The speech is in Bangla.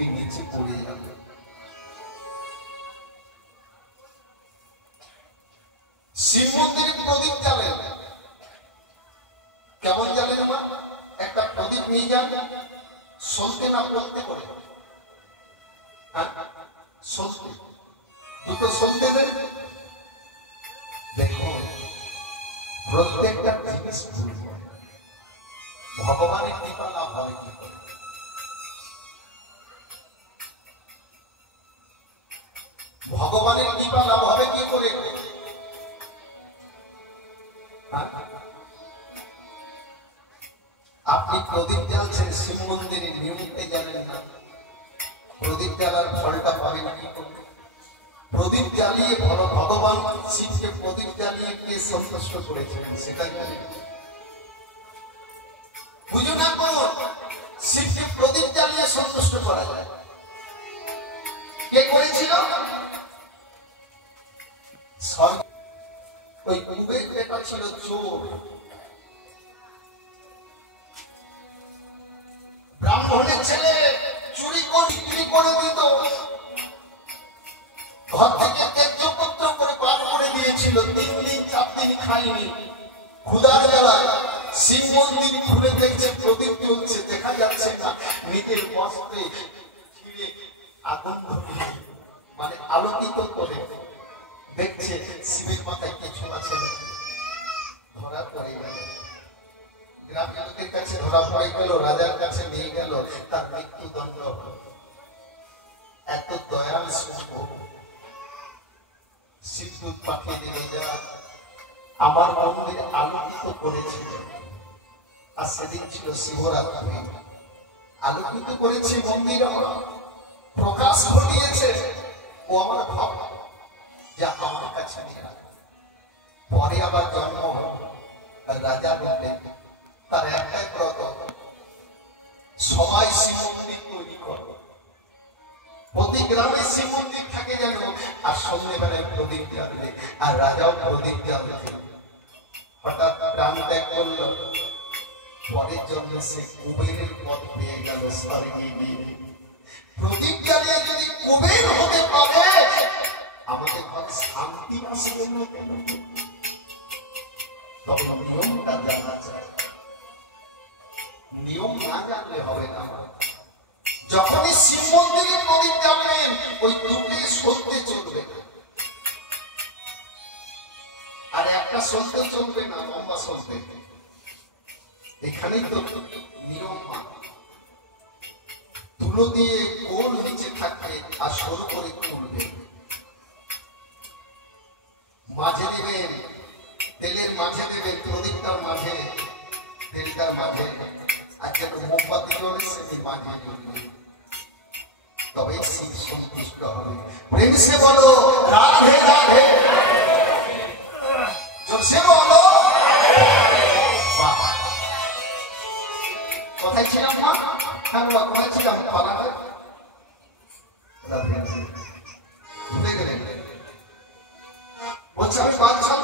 উনি নিচে পড়ে যাবেন। শিব মন্দিরে প্রদীপ জ্বালেন, কেমন জ্বালেন মা? একটা প্রদীপ নিয়ে যান, সলতে না বলতে করে সলতে, দুটো সলতে দেন। দেখুন প্রত্যেকটা জিনিস ভুল করে, ভগবানের কৃপা লাভ হবে কি করে? ভগবানের কৃপা লাভ হবে কি করে? আপনি প্রদীপ জ্বালছেন শিব মন্দিরে, নিয়মকে জানেন না, প্রদীপ জ্বালার ফলটা পাবেন কি করে? প্রদীপ জ্বালিয়ে ভগবান শিবকে প্রদীপ জ্বালিয়ে কে সন্তুষ্ট করেছিলেন সেটাই জানেন। বুঝুন না, শিবকে প্রদীপ জ্বালিয়ে সন্তুষ্ট করা যায়, কে করেছিল? ওই কুবের বেটা ছিল চোর, ব্রাহ্মণের ছেলে, চুরি করে বিক্রি করে দিত, ঘর থেকে ত্যায্যপত্র করে বার করে দিয়েছিল, 3 দিন 4 দিন খাইনি, ক্ষুধার জ্বালায় শিব মন্দির খুলে দেখছে প্রদীপ জ্বলছে, দেখা যাচ্ছে না, নিজের বস্ত্রে ছিঁড়ে আগুন ধরিয়ে মানে আলোকিত করে দেখছে শিবের মাথায় কিছু আছে, ধরা পড়ে গেল। গ্রামের লোকের কাছে ধরা পড়ে গেল, রাজার কাছে নিয়ে গেল, তার মৃত্যুদণ্ড। এত দয়াল শুভ শিবদূত পাঠিয়ে দিল, যারা আমার মন্দির আলোকিত করেছে, আর সেদিন ছিল শিবরাত্রি, আলোকিত করেছে মন্দির, আমরা প্রকাশ ঘটিয়েছে, ও আমার ভাব যা আমার কাছে নিয়ে। পরে আবার জন্ম রাজা বলে, তার একটাই ব্রত, সবাই শিব মন্দির তৈরি করো, প্রতি গ্রামে শিব মন্দির থাকে যেন, আর সন্ধ্যেবেলায় প্রদীপ জ্বালবে, আর রাজাও প্রদীপ জ্বালবে। হঠাৎ প্রাণ ত্যাগ করলো, পরের জন্য সে কুবেরের পথ পেয়ে গেল স্বর্গে গিয়ে। প্রদীপ জ্বালিয়ে যদি কুবের হতে পারে, আমাদের ঘরে শান্তি আসবে না কেন? তবে নিয়মটা জানা যায়, নিয়ম না জানলে হবে না। যখনই শিব মন্দিরে প্রদীপ জ্বালবেন, ওই দুটি সত্যি চলবে না, আর একটা সত্যি চলবে না, লম্বা সত্যি। এখানেই তো নিয়ম। তুলো দিয়ে গোল নিচে থাকবে, আর সরু করে তুলবে, মাঝে দেবেন, তেলের মাঝে দেবেন, প্রদীপটার মাঝে, তেলটার মাঝে, আর যেন মোমবাতি জ্বলে সেটি মাঝে জ্বলবে, তবে শিব সন্তুষ্ট হবে। প্রেম সে বলো রাধে রাধে, জোরসে বলো। কোথায় ছিলাম মা? কোথায় ছিলাম? পালাটা ভুলে গেলেন। বলছে আমি বাদশা